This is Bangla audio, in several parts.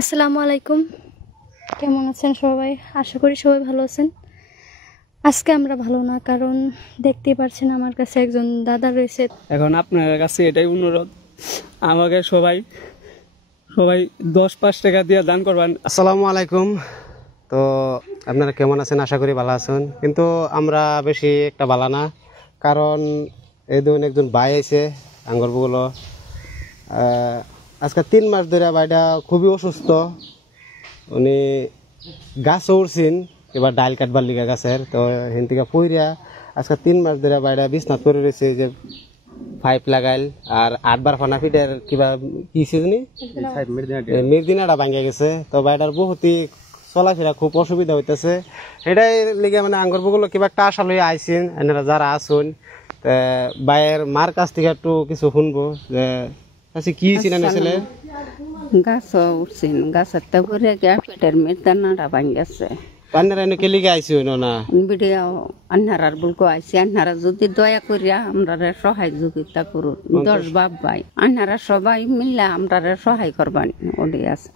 আসসালামু আলাইকুম। কেমন আছেন সবাই? আশা করি সবাই ভালো আছেন। আজকে আমরা ভালো না, কারণ দেখতেই পাচ্ছেন আমার কাছে একজন দাদা রয়েছে। এখন আপনার কাছে এটাই অনুরোধ, আমাকে সবাই 10-5 টাকা দিয়ে দান করবেন। আসসালামু আলাইকুম। তো আপনারা কেমন আছেন? আশা করি ভালো আছেন, কিন্তু আমরা বেশি একটা ভালো না, কারণ এই ধরুন একজন ভাই আছে আঙ্গরগুলো আজকে 3 মাস ধরে ভাইটা খুবই অসুস্থ। উনি গাছ উড়ছেন এবার ডাইল কাটবার লিগা গাছের, তো হেন থেকে পইরা আজকে 3 মাস ধরে ভাইটা বিছনাত করে রয়েছে, যে পাইপ লাগাইল আর 8 বার ফানা ফিটের কিবা কি সিজনি মির্দিনাটা ভাঙ্গা গেছে। তো ভাইটার বহুতই চলাফেরা খুব অসুবিধা হইতেছে। এটাই লিগে মানে আঙ্গরগুলো কিবা একটা আশা লইয়া আইসেন এনারা যারা আসুন। ভাইয়ের মার কাছ থেকে একটু কিছু শুনবো যে কি চিনা ছেলে গাছ উঠছেন, গাছের তো করে পেটের মেদানাটা ভাঙ্গেছে। আপনারা এনে কে লিগে আইসুন না ভিডিও আন্নারার বলকো আইসি, আন্নারা যদি দয়া করিয়া আমরা সহযোগিতা করুন। 10 বাপ ভাই আন্নারা সবাই মিললে আমরা সহায় করবান ওডি আছে।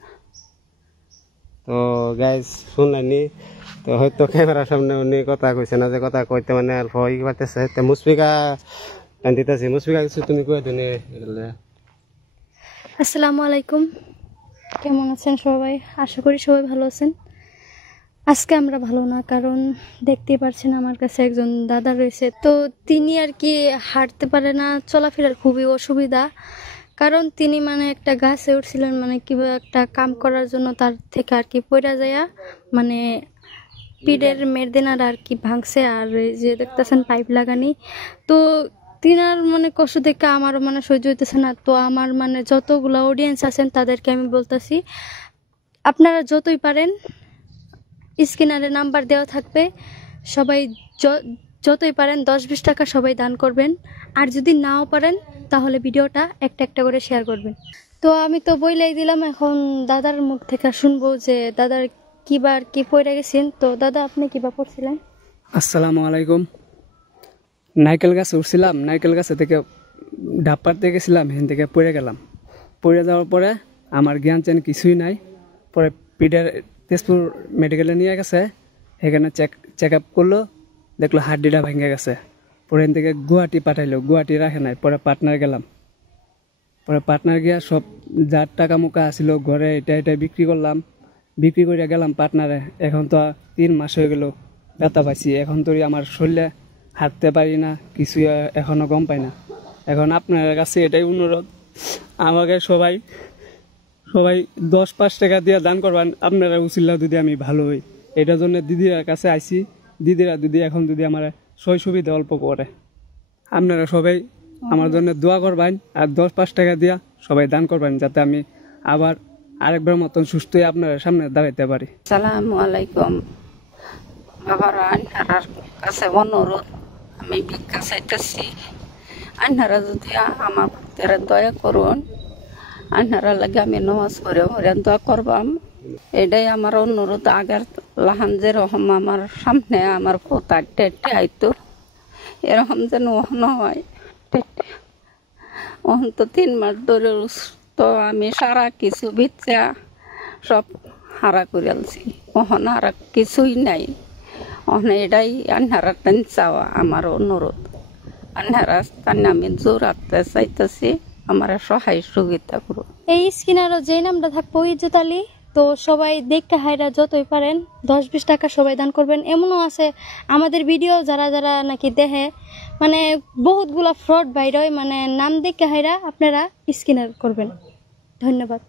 তো গাইস শুনলেনি, তো হয়তো ক্যামেরার সামনে উনি কথা কইছে না, যে কথা কইতে মানে আর ভয় পাইতেছে। তো মুসফিকা দিতেছি, মুসফিকা কিছু তুমি কই দিনে। আসসালামু আলাইকুম। কেমন আছেন সবাই? আশা করি সবাই ভালো আছেন। আজকে আমরা ভালো না, কারণ দেখতেই পাচ্ছেন আমার কাছে একজন দাদা রয়েছে। তো তিনি আর কি হাঁটতে পারে না, চলাফেরার খুবই অসুবিধা, কারণ তিনি মানে একটা গাছে উঠছিলেন, মানে কিবা একটা কাম করার জন্য তার থেকে আর কি পড়া যায়, মানে পিঠের মেরদিনার আর কি ভাঙছে। আর যে দেখতেছেন পাইপ লাগানি, তো তিনার মানে কষ্ট দেখে আমারও মানে সহ্য হইতেছে না। তো আমার মানে যতগুলো অডিয়েন্স আছেন তাদেরকে আমি বলতেছি, আপনারা যতই পারেন স্ক্রিনারে নাম্বার দেওয়া থাকবে, সবাই যতই পারেন 10-20 টাকা সবাই দান করবেন। আর যদি নাও পারেন তাহলে ভিডিওটা একটা একটা করে শেয়ার করবেন। তো আমি তো বইলাই দিলাম, এখন দাদার মুখ থেকে শুনবো যে দাদার কিবার কি পড়ে গেছেন। তো দাদা আপনি কিবা পড়ছিলেন? আসসালামু আলাইকুম। নাইকেল গাছে উঠছিলাম, নাইকেল গাছে থেকে ডাব পাড়তে গেছিলাম, হেন থেকে পড়ে গেলাম। পড়ে যাওয়ার পরে আমার জ্ঞান চেন কিছুই নাই। পরে পিঠের তেজপুর মেডিকেলে নিয়ে গেছে, সেখানে চেক আপ করলো, দেখলো হাড্ডিটা ভেঙে গেছে। পরে এখান থেকে গুয়াহাটি পাঠাইলো, গুয়াহাটি রাখে নাই। পরে পাটনার গেলাম, পরে পাটনার গিয়া সব যার টাকা মুকা আসিল ঘরে এটা বিক্রি করলাম, বিক্রি করে গেলাম পাটনারে। এখন তো 3 মাস হয়ে গেল ব্যথা পাইছি, এখন তো আমার শরীরে হাঁটতে পারি না, কিছু এখনো গম পাই না। এখন আপনার কাছে এটাই অনুরোধ, আমাকে সবাই 10-5 টাকা দিয়ে দান করবেন। আপনারা উচিল্লা যদি আমি ভালো হই, এটার জন্য দিদির কাছে আইছি। দিদিরা এখন যদি আমার সই সুবিধা অল্প করে, আপনারা সবাই আমার জন্য দোয়া করবেন আর 10-5 টাকা দিয়া সবাই দান করবেন, যাতে আমি আবার আরেকবার মতন সুস্থ হয়ে আপনার সামনে দাঁড়াইতে পারি। আসসালামু আলাইকুম। আবার আন্নারার কাছে অনুরোধ, আমি ভিক্ষা চাইতেছি। আন্নারা যদি আমার দয়া করুন, আন্নারা লাগে আমি নামাজ পড়ে দোয়া করবাম, এটাই আমার অনুরোধ। আগের লাহান যেরকম আমার সামনে আমার পোতা টেটে আইতো, এরকম যেন ওহন হয়। ওহন তো 3 মাস ধরে, তো আমি সারা কিছু বিচ্ছা সব হারা করে আলছি, ওহন আর কিছুই নাই। ওহন এটাই আন্নারা টান চাওয়া আমার অনুরোধ। আন্নারা টান আমি জোর রাখতে চাইতেছি, আমার সহায় সুবিধা করুন। এই স্ক্রিনারও যে নামটা থাকবো ইজ্জত আলী। তো সবাই দেখতে হাইরা যতই পারেন 10-20 টাকা সবাই দান করবেন। এমনও আছে আমাদের ভিডিও যারা যারা নাকি দেখে, মানে বহুতগুলা ফ্রড বাইর হয়, মানে নাম দেখে হাইরা আপনারা স্ক্রিনার করবেন। ধন্যবাদ।